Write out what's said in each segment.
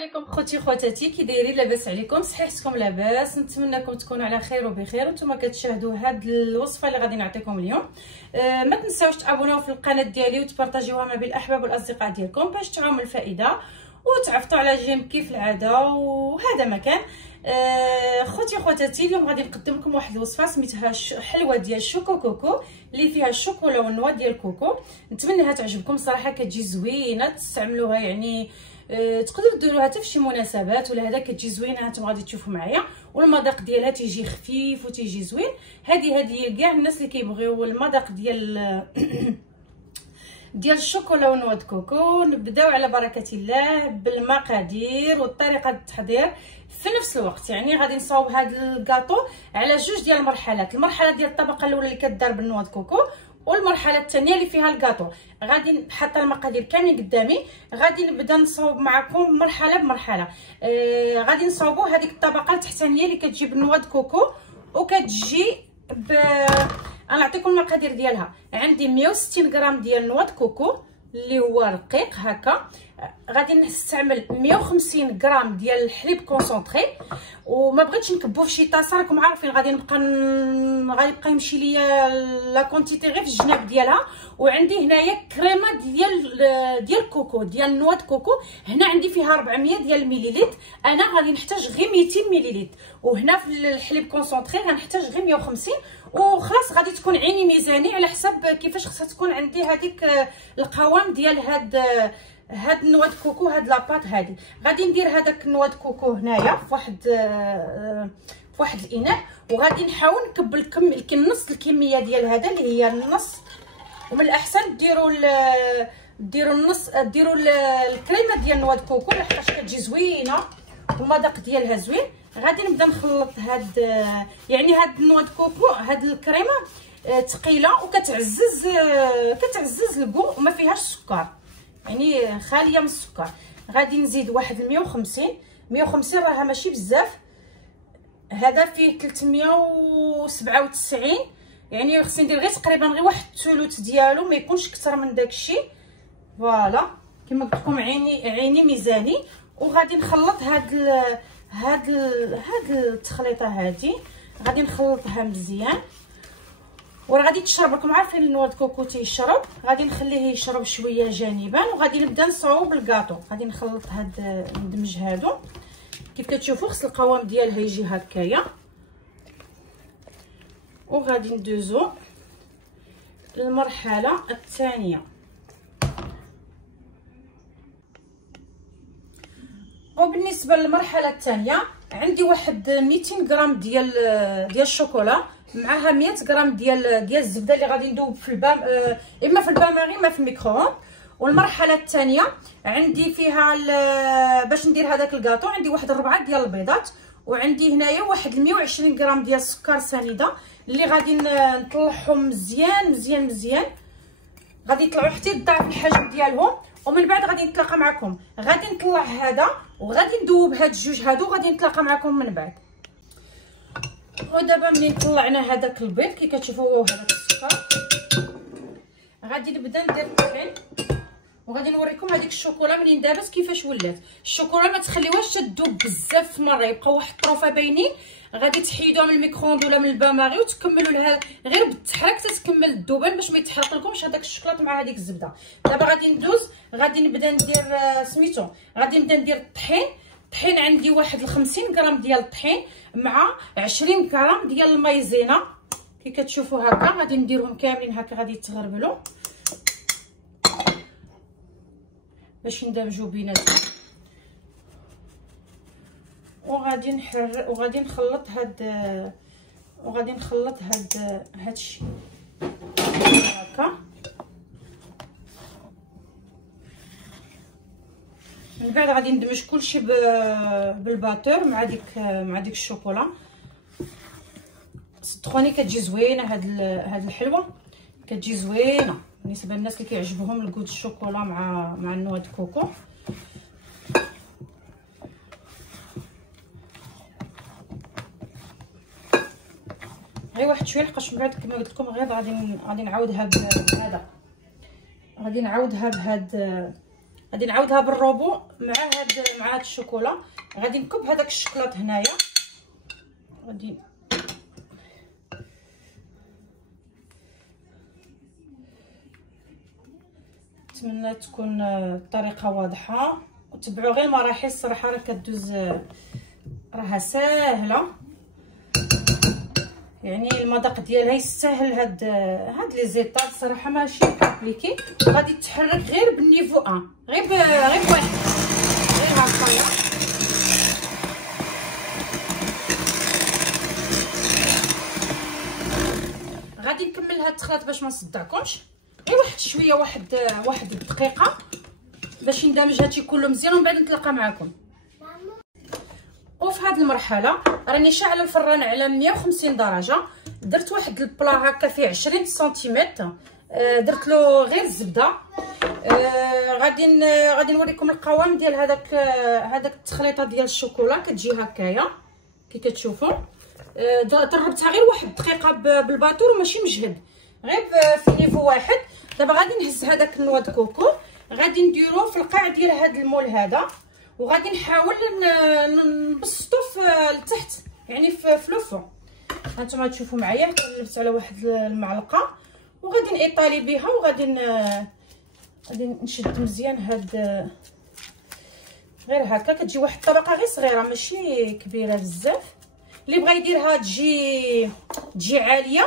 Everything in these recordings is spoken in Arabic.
عليكم خوتي خواتاتي، كي دايرين؟ لاباس عليكم؟ صحيحتكم لاباس؟ نتمنىكم تكونوا على خير وبخير وانتم كتشاهدوا هاد الوصفه اللي غادي نعطيكم اليوم. ما تنساوش تابوناو في القناه ديالي وتبارطاجيوها مع الاحباب والاصدقاء ديالكم باش تعاوم الفائده وتعرفتوا على جيم كيف العاده. وهذا مكان خوتي خواتاتي، اليوم غادي نقدم لكم واحد الوصفه سميتها حلوه ديال الشوكو كوكو اللي فيها الشوكولا والنواه ديال الكوكو. نتمنىها تعجبكم صراحه، كتجي زوينه تستعملوها، يعني تقدروا ديروها حتى في شي مناسبات ولا هذا، كتجي زوينه. هانتوما غادي تشوفوا معايا، والمذاق ديالها تيجي خفيف وتيجي زوين. هذه كاع الناس اللي كيبغيو المذاق ديال ديال الشوكولا ونواه كوكو. نبداو على بركه الله بالمقادير وطريقه التحضير في نفس الوقت. يعني غادي نصاوب هذا الكاطو على جوج ديال المرحلات، المرحله ديال الطبقه الاولى اللي كدار بالنواه كوكو، والمرحله الثانيه اللي فيها الكاطو. غادي حاطه المقادير كاملين قدامي، غادي نبدا نصاوب معكم مرحله بمرحله. غادي نصاوبوا هذيك الطبقه التحتانيه اللي كتجي بالنواه كوكو وكتجي انا نعطيكم المقادير ديالها. عندي 160 غرام ديال نواه كوكو اللي هو رقيق هكا. غادي نستعمل 150 غرام ديال الحليب كونسونطري، وما بغيتش نكبو في شي طاسه، راكم عارفين غادي يبقى يمشي ليا لا كونتيتي غير في الجناب ديالها. وعندي هنايا كريمه ديال كوكو ديال نواه كوكو، هنا عندي فيها 400 ديال المليليتر، انا غادي نحتاج غير 200 مليليتر، وهنا في الحليب كونسونطري غنحتاج غير 150. وخلاص غادي تكون عيني ميزاني على حسب كيفاش خصها تكون عندي هذيك القوام ديال هاد النواه كوكو. هاد لاباط هادي غادي ندير هذاك النواه كوكو هنايا في واحد الاناء، وغادي نحاول نكب نص الكميه ديال هذا اللي هي النص. ومن الاحسن ديروا الكريمه ديال النواه كوكو لحقاش كتجي زوينه والمذاق ديالها زوين. غادي نبدا نخلط هاد النواه كوكو، هاد الكريمه ثقيله وكتعزز الكو وما فيهاش السكر، يعني خاليه من السكر. غادي نزيد واحد 150 راها ماشي بزاف. هذا فيه 397، يعني خصني ندير غير تقريبا غير واحد الثلث ديالو، ما يكونش اكثر من داكشي. فوالا كما قلت لكم عيني ميزاني. وغادي نخلط هاد التخليطه هذه، غادي نخلطها مزيان. وراه غادي تشرب، راكم عارفين النواه كوكو تيشرب، غادي نخليه يشرب شويه جانبا. وغادي نبدا نصاوب الكاطو. غادي نخلط ندمج هادو كيف كتشوفوا، خص القوام ديالها يجي هكايا. وغادي ندوزو للمرحله الثانيه. وبالنسبه للمرحله الثانيه عندي واحد 200 غرام ديال الشوكولا، معها 100 غرام ديال الزبده اللي غادي ندوب في اما في الباماري اما في الميكرووند. والمرحله الثانيه عندي فيها باش ندير هذاك الكاطو، عندي واحد 4 ديال البيضات، وعندي هنايا واحد 120 غرام ديال السكر سنيده اللي غادي نطلعهم مزيان مزيان مزيان. غادي يطلعوا حتى ضعف الحجم ديالهم. ومن بعد غادي نتلاقى معكم، غادي نطلع هذا وغادي ندوب هاد الجوج هادو، غادي نتلاقى معكم من بعد. ودابا ملي طلعنا هذاك البيض كي كتشوفوا هذاك السكر، غادي نبدا ندير الطحين. وغادي نوريكم هذيك الشوكولا منين اندابت كيفاش ولات. الشوكولا ما تخليوهاش تذوب بزاف في مره، يبقاو واحد الطروفه باينين. غادي تحيدوها من الميكرووند ولا من الباماري وتكملوا لها غير بالتحرك تتكمل الذوبان باش ما يتحرق لكمش هذاك الشوكولاط مع هذيك الزبده. دابا غادي ندوز، غادي نبدا ندير سميتو، غادي نبدا ندير الطحين. عندي واحد 50 غرام ديال الطحين مع 20 غرام ديال المايزينا كي كتشوفوا هكا. غادي نديرهم كاملين هكا، غادي يتغربلوا باش ندمجوا بيناتهم. وغادي نخلط هادشي هكا. من بعد غادي ندمج كلشي بالباتور مع ديك الشوكولا. صدقوني كتجي زوينه هاد الحلوه، كتجي زوينه بالنسبه للناس اللي كيعجبهم الكود الشوكولا مع النواه كوكو. غير واحد شويه لحقاش من بعد كما قلت لكم غير غادي نعاودها بهذا، غادي نعاودها غادي نعاودها بالروبو مع هاد الشوكولا. غادي نكب هذاك الشوكولات هنايا، غادي نتمنى تكون الطريقه واضحه وتبعوا غير المراحل. الصراحه راه كدوز، راها ساهله، يعني المذاق ديالها يستاهل هاد لي زيطات. الصراحه ماشي كومبليكي، غادي تحرك غير بالنيفو 1، غير واحد، غير هكايا. غادي نكمل هاد الخليط باش ما نصدعكمش، غير واحد شويه، واحد الدقيقه باش ندمج هادشي كله مزيان ومن بعد نتلاقى معكم. وفي هذه المرحله راني شاعله الفران على 150 درجه. درت واحد البلا هكا فيه 20 سنتيمتر، درت له غير الزبده. غادي نوريكم القوام ديال هذاك التخليطه ديال الشوكولا. كتجي هكايا كي كتشوفوا. دربتها غير واحد الدقيقه بالباتور وماشي مجهد، غير في نيفو واحد. دابا غادي نهز هذاك النوا د كوكو، غادي نديرو في القاع ديال هذا المول هذا، وغادي نحاول نبسطو لتحت، يعني في لوفو. هانتوما تشوفوا معايا قلبت على واحد المعلقه وغادي نايطالي بها، وغادي نشد مزيان هاد غير هكا. كتجي واحد الطبقه غير صغيره ماشي كبيره بزاف. اللي بغى يديرها تجي عاليه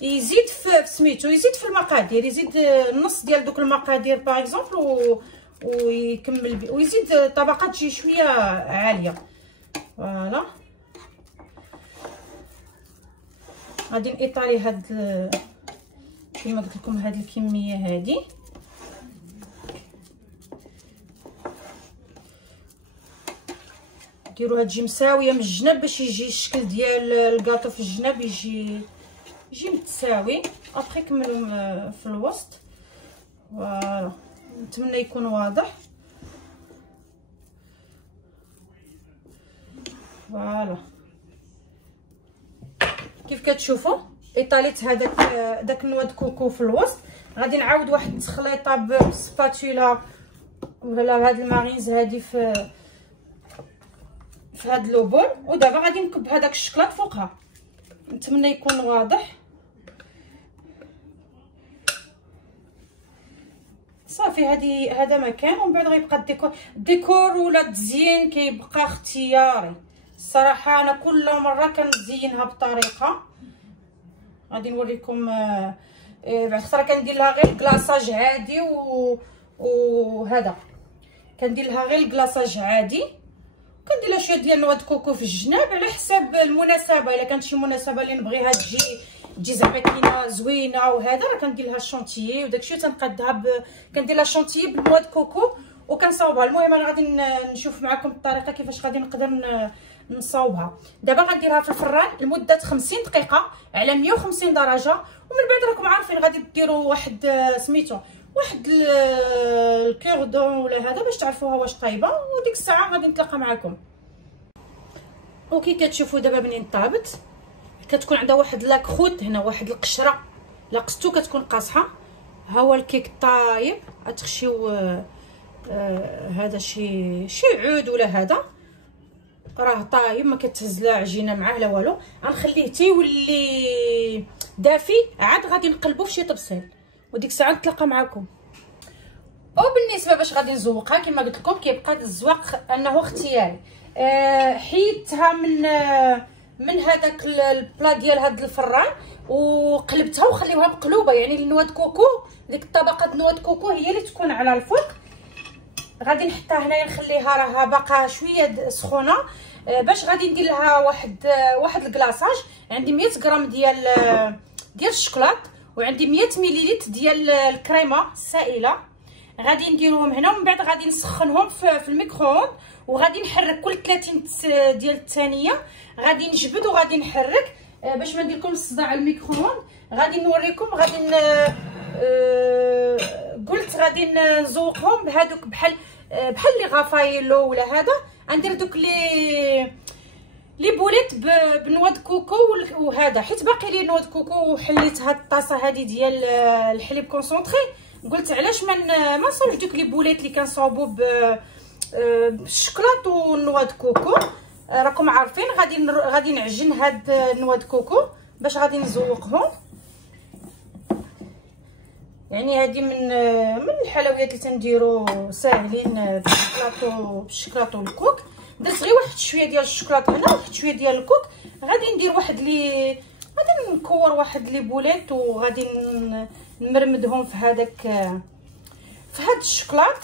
يزيد في سميتو، يزيد في المقادير، يزيد النص ديال دوك المقادير باغ اكزومبل ويكمل ويزيد طبقات تجي شويه عاليه. فوالا غادي نايطالي هاد كيما قلت لكم هاد الكميه هادي. ديروها تجي مساويه من الجناب باش يجي الشكل ديال الكاطو في الجناب يجي متساوي. ابخي كملوا في الوسط. فوالا نتمنى يكون واضح. فوالا كيف كتشوفوا ايطاليت داك النوا د كوكو في الوسط. غادي نعاود واحد التخليطه بالسباتولا ولا بهاد المارينز هادي في هاد لوبول. ودابا غادي نكب هذاك الشكلاط فوقها. نتمنى يكون واضح. صافي هذا مكان، ومن بعد غيبقى الديكور ولا التزيين كيبقى اختياري. الصراحه انا كل مره كنزينها بطريقه. غادي نوريكم بعد خطره كندير لها غير كلاصاج عادي وهذا كندير لها غير كلاصاج عادي. كندير لها شويه ديال نوا د كوكو في الجناب على حساب المناسبه. الا كانت شي مناسبه اللي نبغيها تجي زعما كاينه زوينه وهذا راه كندير لها الشونتيي وداكشي تنقادها كندير لها الشونتيي بالنوا د كوكو وكنصاوبها. المهم انا غادي نشوف معكم الطريقه كيفاش غادي نقدر نصاوبها. دابا غنديرها في الفران لمده 50 دقيقه على 150 درجه. ومن بعد راكم عارفين غادي ديروا واحد سميتو واحد الكوردون ولا هذا باش تعرفوها واش طايبه، وديك الساعه غادي نتلاقى معكم. وكي كتشوفوا دابا منين طابت كتكون عندها واحد لاكروت هنا، واحد القشره لاقصتو كتكون قاصحه. ها هو الكيك طايب. غتخشيو هذا شي عود ولا هذا راه طايب، ما كتهز لا عجينه معاه لا والو. غنخليه حتى يولي دافي، عاد غادي نقلبو في شي طبسيل وديك الساعه نتلاقى معكم. وبالنسبه باش غادي نزوقها كما قلت لكم كيبقى الزواق انه اختياري. حيدتها من هذاك البلا ديال هذا الفران وقلبتها وخليوها مقلوبه، يعني النوا د كوكو ديك الطبقه د نوا د كوكو هي اللي تكون على الفوق. غادي نحطها هنايا نخليها راها باقا شويه سخونه باش غادي ندير لها واحد الكلاصاج. عندي 100 غرام ديال الشوكولات وعندي 100 مليلتر ديال الكريمه السائله. غادي نديروهم هنا ومن بعد غادي نسخنهم في الميكرووند وغادي نحرك كل 30 ديال الثانيه. غادي نجبد وغادي نحرك باش ما نديرلكم الصداع الميكرووند. غادي نوريكم غادي قلت غادي نزوقهم بهذوك بحال لي غافايلو ولا هذا. غندير دوك لي بوليت بنوا د كوكو وهذا، حيت باقي لي نوا د كوكو وحليت هاد الطاسه هذه ديال الحليب كونسونطري. قلت علاش ما نصاوبش دوك لي بوليت اللي كنصاوبو بالشكلاط والنوا د كوكو. راكم عارفين غادي نعجن هاد النوا د كوكو باش غادي نزوقهم. يعني هذه من الحلويات اللي تنديرو ساهلين بالشكلاط والكوك. درت غير واحد شويه ديال الشكلاط هنا وواحد شويه ديال الكوك. غادي ندير غادي نكور واحد لي بوليت وغادي نمرمدهم في هاد الشكلاط.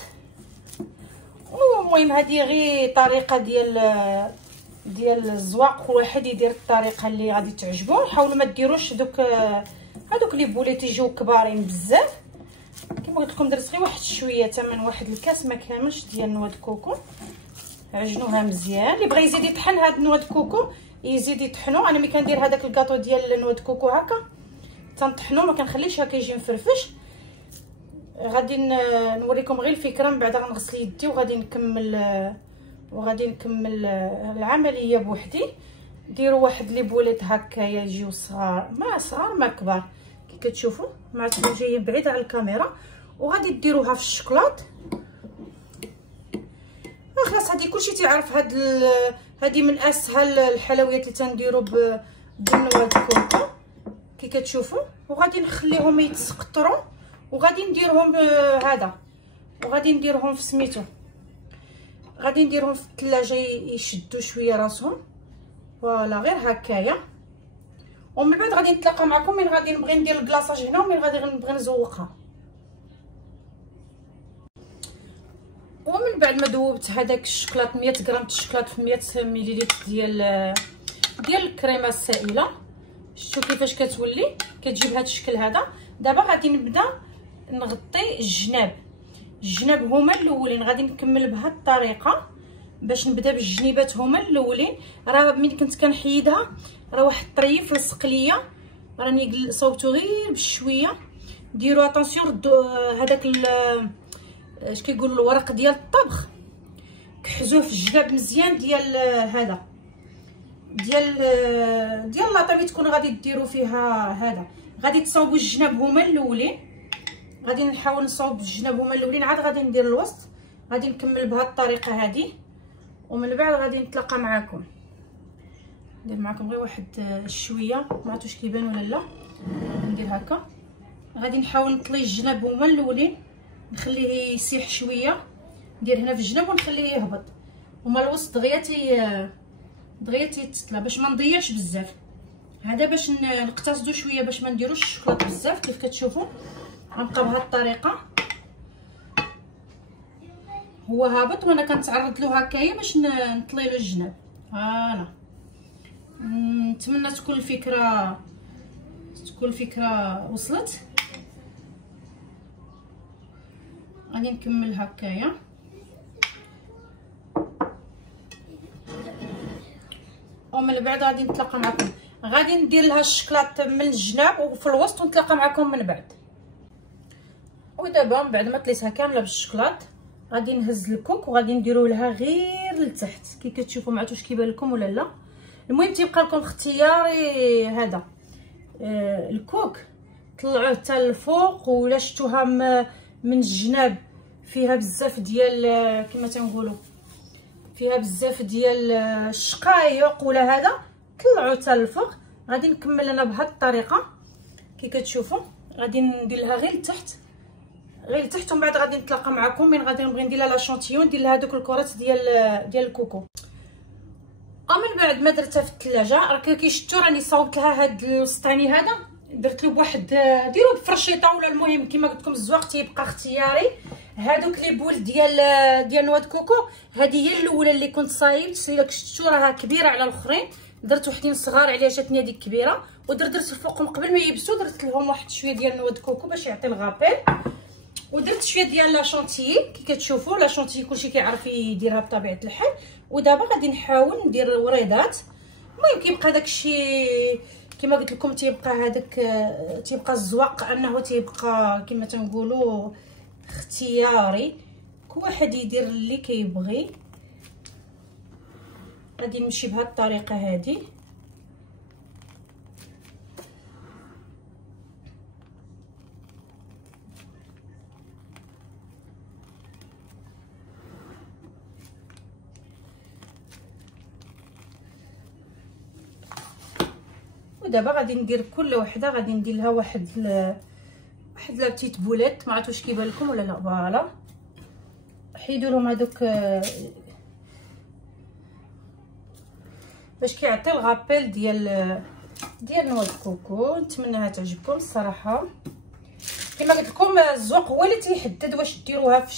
المهم هذه غير طريقه ديال الزواق، كل واحد يدير الطريقه اللي غادي تعجبو. حاولوا ما ديروش هادوك لي بوليت يجيو كبارين بزاف. كما قلت لكم درت غير واحد شويه تمن واحد الكاس ما كاملش ديال نوا د كوكو. عجنوها مزيان. اللي بغى يزيد يطحن هاد نوا د كوكو يزيد يطحنو. انا ملي كندير هذاك الكاطو ديال نوا د كوكو هكا تنطحنو، ما كنخليش هكا يجي مفرفش. غادي نوريكم غير الفكره، من بعد غنغسل يدي وغادي نكمل العمليه بوحدي. ديروا واحد لي بوليت هكايا يجيو صغار ما كبار كي كتشوفوا، ما عرفتش جايين بعيد على الكاميرا. وغادي ديروها في الشكلاط. خلاص هذه كلشي تعرف. هذه من اسهل الحلويات اللي تنديروا بالنوا د كوكو كي كتشوفوا. وغادي نخليهم يتسقطروا وغادي نديرهم وغادي نديرهم في سميتو، غادي نديرهم في الثلاجه يشدوا شويه راسهم. فوالا غير هكايا. ومن بعد غادي نتلاقى معكم من غادي نبغي ندير الكلاصاج هنا ومن غادي نبغي نزوقها. ومن بعد ما ذوبت هذاك الشكلاط 100 غرام الشكلاط في 100 مليلتر ديال الكريمه السائله، شفتوا كيفاش كتولي كتجيب هذا الشكل هذا. دابا غادي نبدا نغطي الجناب هما الاولين. غادي نكمل بهذه الطريقه باش نبدا بالجنيبات هما الاولين. راه ملي كنت كنحيدها راه واحد الطريف لصق ليا، راني صوبته غير بشويه. ديروا اتونسيون هذاك اش كيقولوا الورق ديال الطبخ، كحزوه في الجناب مزيان ديال هذا ديال لاطابي تكون غادي ديروا فيها هذا. غادي تصاوبوا الجناب هما الاولين. غادي نحاول نصاوب الجناب هما الاولين عاد غادي ندير الوسط. غادي نكمل بهذه الطريقه هذه ومن بعد غادي نتلاقى معكم. ندير معكم غير واحد شويه، ما عرفتش كيبان ولا لا. ندير هكا. غادي نحاول نطلي الجناب هما الاولين، نخليه يسيح شويه. ندير هنا في الجناب ونخليه يهبط، وما الوسط دغيا تيتطلى باش ما نضيعش بزاف. هذا باش نقتصدوا شويه باش ما نديروش الشوكولاط بزاف. كيف كتشوفوا غنبقى بهذه الطريقه. هو هابط وانا كنتعرض له هكايا باش نطلي له الجناب. فوالا نتمنى تكون الفكره وصلت. غادي نكمل هكايا. ومن بعد غادي نتلاقى معكم. غادي ندير لها الشكلاط من الجناب وفي الوسط ونتلاقى معكم من بعد. ودابا من بعد ما طليتها كامله بالشكلاط غادي نهز الكوك وغادي نديرو لها غير لتحت كي كتشوفوا. ما عرفتش كيبان لكم ولا لا. المهم تيبقى لكم اختياري هذا الكوك طلعوه حتى الفوق، ولا شفتوها من الجناب فيها بزاف ديال كما تنقولوا فيها بزاف ديال الشقايق ولا هذا، طلعوا حتى الفوق. غادي نكمل انا بهذه الطريقه كي كتشوفوا. غادي ندير لها غير لتحت ومن بعد غادي نتلاقى معكم من غادي نبغي ندير لها لاشونتيون، ندير لها دوك الكرات ديال الكوكو. ومن بعد ما درتها في الثلاجه راه كيشتو راني صاوبت لها هاد الوسطاني هذا، درت له بواحد ديروا بفرشيطه ولا المهم كما قلت لكم الزواق تيبقى اختياري. هادوك لي بول ديال نوا د كوكو هذه هي الاولى اللي كنت صايبت. الا شفتو راها كبيره على الاخرين، درت وحدين صغار عليها جاتني هذيك كبيره. ودرت فوقهم قبل ما يبسوا درت لهم واحد شويه ديال نوا د كوكو باش يعطي الغابيل. ودرت شويه ديال لاشونتيي كي كتشوفوا. لاشونتيي كلشي كيعرف يديرها بطبيعه الحال. ودابا غادي نحاول ندير وريضات. المهم كيبقى داكشي كما قلت لكم تيبقى الزواق انه تيبقى كما تنقولوا اختياري. كل واحد يدير اللي كيبغي. غادي نمشي بهذه الطريقه هذه. ودابا غادي ندير كل وحده غادي ندير لها واحد لا بتيت بوليت، ما عرفت واش كيبان لكم ولا لا. فوالا حيدوا لهم هذوك باش كيعطي الغابيل ديال نوع الكوكو. نتمنىها تعجبكم الصراحه. كما قلت لكم الذوق هو اللي تيحدد واش ديروها في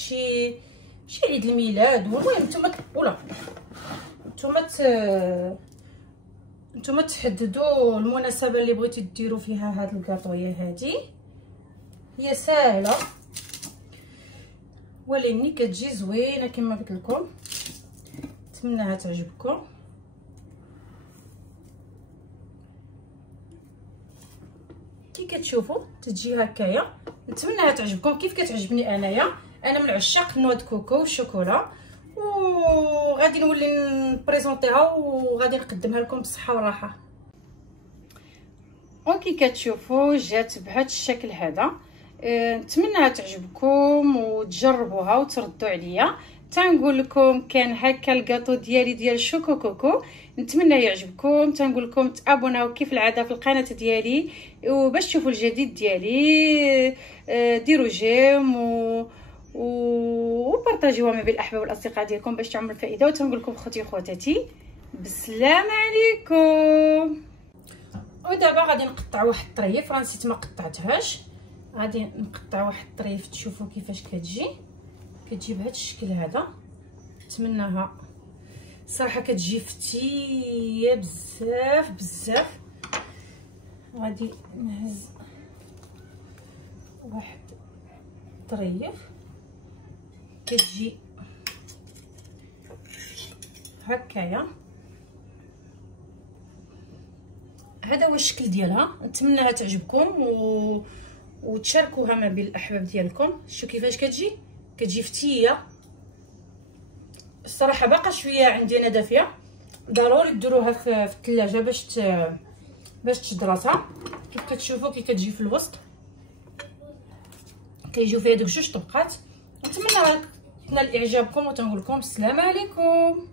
شي عيد الميلاد. المهم نتوما تحددوا المناسبه اللي بغيتي ديروا فيها هاد الكاطويه. هذه هي ساهله ولكن كتجي زوينه كما قلت لكم. نتمنىها تعجبكم. كي كتشوفوا تجي هكايا. نتمنىها تعجبكم كيف كتعجبني انايا. انا من عشاق النوع د كوكو والشوكولا، وغادي نولي نبريزونطيها وغادي نقدمها لكم بالصحه والراحه. وكي كتشوفوا جات بهذا الشكل هذا. نتمنىها تعجبكم وتجربوها وتردوا عليا. تنقول لكم كان هكا الكاطو ديالي ديال شوكو كوكو. نتمنى يعجبكم. تنقول لكم تابوناو كيف العاده في القناه ديالي، وباش تشوفوا الجديد ديالي ديروا جيم وبارطاجيوها ما بين الاحباب والاصدقاء ديالكم باش تعمل الفائده. وتنقول لكم خوتي وخواتاتي بالسلام عليكم. ودابا غادي نقطع واحد الطريف، راه نسيت ما قطعتهاش. غادي نقطع واحد الطريف تشوفوا كيفاش كتجي بهذا الشكل هذا. نتمنىها صراحه كتجي فتيه بزاف. غادي نهز واحد الطريف كتجي هكايا. هذا هو الشكل ديالها. نتمنىها تعجبكم وتشاركوها ما بين الاحباب ديالكم. شوفوا كيفاش كتجي فتيه. الصراحه باقا شويه عندي انا دافيه، ضروري ديروها في الثلاجه باش تشدراتها. كيف كتشوفوا كي كتجي في الوسط كيجيو فيها دوك جوج طبقات. نتمنى نال اعجابكم وتنقول لكم السلام عليكم.